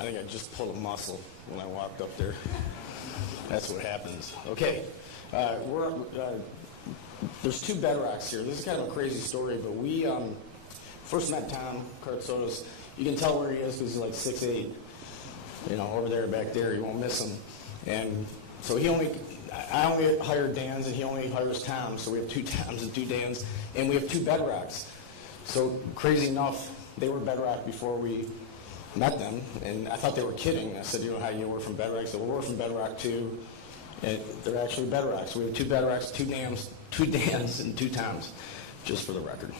I think I just pulled a muscle when I walked up there. That's what happens. Okay, there's two bedrocks here. This is kind of a crazy story, but we first met Tom Kartsotis. You can tell where he is because he's like 6'8", over there, back there. You won't miss him. And so I only hire Dans, and he only hires Tom. So we have two Toms and two Dans, and we have two bedrocks. So crazy enough, they were bedrock before we met them, and I thought they were kidding. I said, how you we're from bedrock? So we're from bedrock too, and they're actually bedrocks. We have two bedrocks, two Dans, and two Toms, just for the record.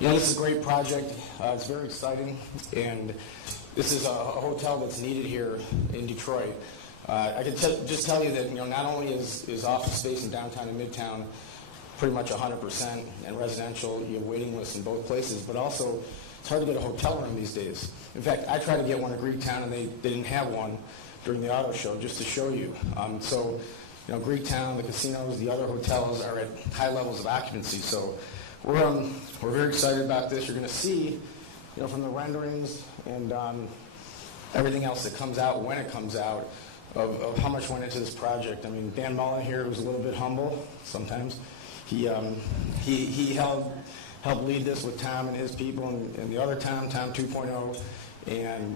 This is a great project. It's very exciting, and this is a hotel that's needed here in Detroit. I can just tell you that not only is office space in downtown and midtown pretty much 100% and residential, you have waiting lists in both places, but also it's hard to get a hotel room these days. In fact, I tried to get one at Greektown, and they didn't have one during the auto show, just to show you. Greektown, the casinos, the other hotels are at high levels of occupancy. So we're very excited about this. You're going to see, from the renderings and everything else that comes out when it comes out, of how much went into this project. I mean, Dan Mullen here was a little bit humble sometimes. He helped lead this with Tom and his people, and the other Tom 2.0, and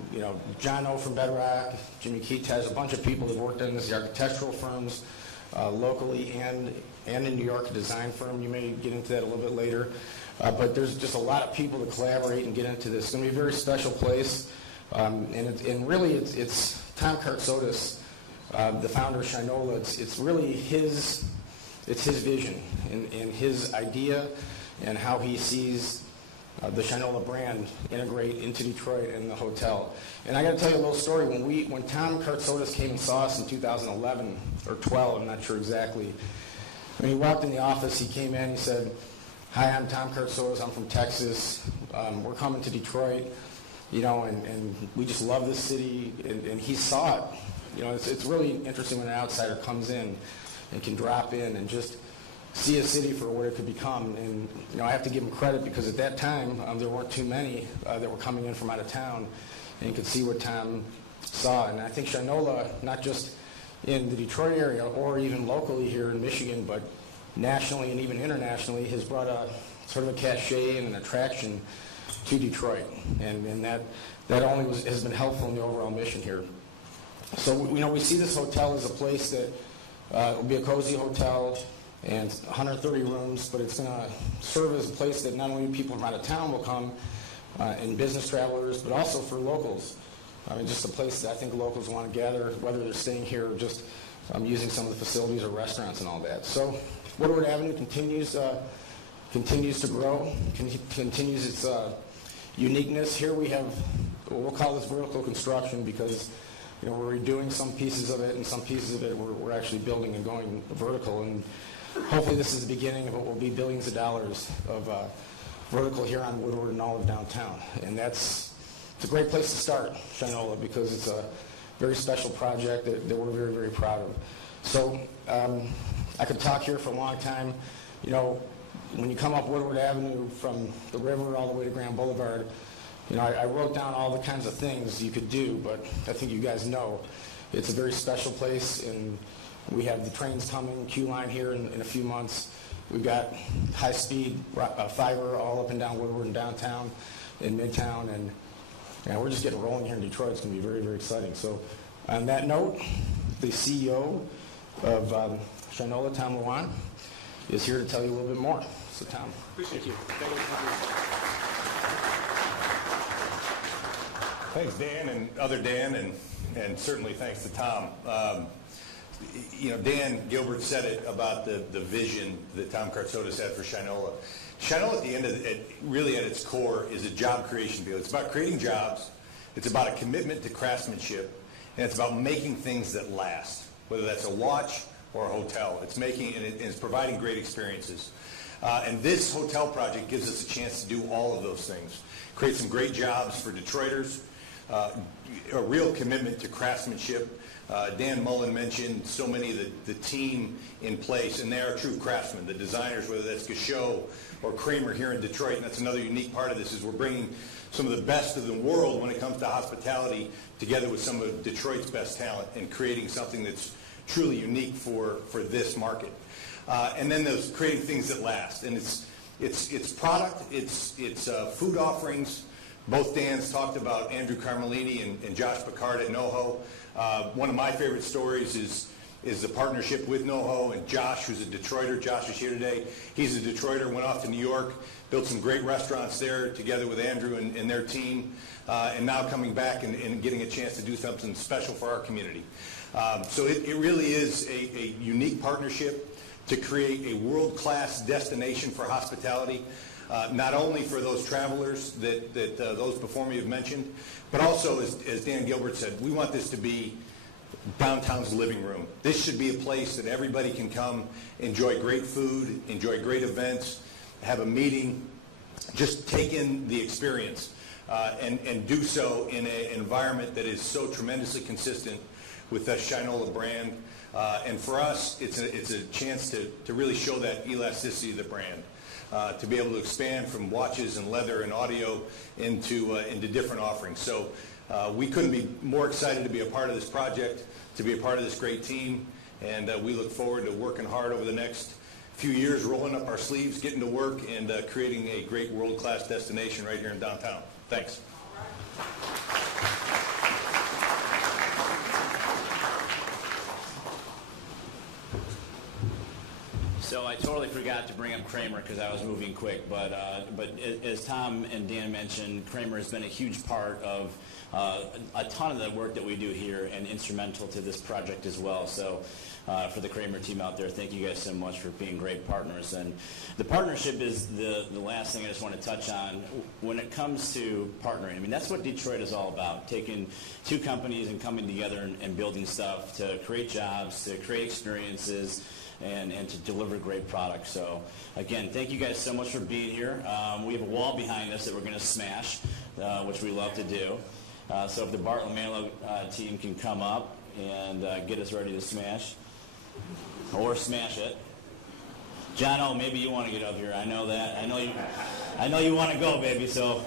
John O from Bedrock, Jimmy Keatez, a bunch of people that worked on this, the architectural firms locally and in New York, a design firm. You may get into that a little bit later. But there's just a lot of people to collaborate and get into this. It's going to be a very special place. And really, it's Tom Kartsotis, the founder of Shinola. It's really his vision and his idea and how he sees the Shinola brand integrate into Detroit and the hotel. And I got to tell you a little story. When Tom Kartsotis came and saw us in 2011 or 12, I'm not sure exactly. When he walked in the office, he came in. He said, "Hi, I'm Tom Kartsotis. I'm from Texas. We're coming to Detroit, and we just love this city." And he saw it. It's really interesting when an outsider comes in and can drop in and just see a city for what it could become. And I have to give him credit because at that time there weren't too many that were coming in from out of town, and you could see what Tom saw. And I think Shinola, not just in the Detroit area or even locally here in Michigan, but nationally and even internationally, has brought a sort of a cachet and an attraction to Detroit, and that only has been helpful in the overall mission here. So we see this hotel as a place that will be a cozy hotel and 130 rooms, but it's going to serve as a place that not only people from out of town will come and business travelers, but also for locals. Just a place that I think locals want to gather, whether they're staying here or just using some of the facilities or restaurants and all that. So Woodward Avenue continues to grow, continues its uniqueness. Here we have, we'll call this vertical construction because we're redoing some pieces of it, and some pieces of it we're actually building and going vertical. And hopefully this is the beginning of what will be billions of dollars of vertical here on Woodward and all of downtown. And it's a great place to start, Shinola, because it's a very special project that we're very, very proud of. So I could talk here for a long time. When you come up Woodward Avenue from the river all the way to Grand Boulevard, I wrote down all the kinds of things you could do, but I think you guys know it's a very special place, and we have the trains coming, Q line here in a few months. We've got high-speed fiber all up and down Woodward and downtown in Midtown, and we're just getting rolling here in Detroit. It's going to be very, very exciting. So on that note, the CEO of Shinola, Tom Lewan, is here to tell you a little bit more. So Tom, thank you. Thanks, Dan, and other Dan, and certainly thanks to Tom. Dan Gilbert said it about the vision that Tom Kartsotis had for Shinola. Shinola, at the end of it, really at its core, is a job creation deal. It's about creating jobs. It's about a commitment to craftsmanship, and it's about making things that last, whether that's a watch or a hotel. It's making and it's providing great experiences. And this hotel project gives us a chance to do all of those things. Create some great jobs for Detroiters, a real commitment to craftsmanship. Dan Mullen mentioned so many of the team in place, and they are true craftsmen. The designers, whether that's Gachot or Kramer here in Detroit, and that's another unique part of this, is we're bringing some of the best of the world when it comes to hospitality together with some of Detroit's best talent and creating something that's truly unique for this market. And then there's creating things that last, and it's product, it's food offerings. Both Dan's talked about Andrew Carmelini and Josh Picard at NoHo. One of my favorite stories is the partnership with NoHo and Josh, who's a Detroiter. Josh is here today. He's a Detroiter, went off to New York, built some great restaurants there together with Andrew and their team, and now coming back and getting a chance to do something special for our community. So it really is a unique partnership to create a world-class destination for hospitality, not only for those travelers that those before me have mentioned, but also, as Dan Gilbert said, we want this to be downtown's living room. This should be a place that everybody can come, enjoy great food, enjoy great events, have a meeting, just take in the experience, and do so in an environment that is so tremendously consistent with the Shinola brand. And for us, it's a chance to really show that elasticity of the brand, to be able to expand from watches and leather and audio into different offerings. So we couldn't be more excited to be a part of this project, to be a part of this great team, and we look forward to working hard over the next few years, rolling up our sleeves, getting to work, and creating a great world-class destination right here in downtown. Thanks. So I totally forgot to bring up Kramer because I was moving quick, but as Tom and Dan mentioned, Kramer has been a huge part of a ton of the work that we do here and instrumental to this project as well. So for the Kramer team out there, thank you guys so much for being great partners. And the partnership is the last thing I just want to touch on. When it comes to partnering, I mean, that's what Detroit is all about, taking two companies and coming together and building stuff to create jobs, to create experiences, and to deliver great products. So again, thank you guys so much for being here. We have a wall behind us that we're going to smash, which we love to do. So if the Bartlett Manilow team can come up and get us ready to smash, or smash it. John, oh, maybe you want to get up here. I know that. I know you want to go, baby. So,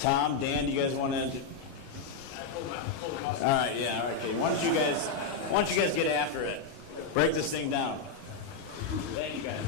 Tom, Dan, do you guys want to? All right, yeah, all right. Okay. Why don't you guys get after it? Break this thing down. Thank you, guys.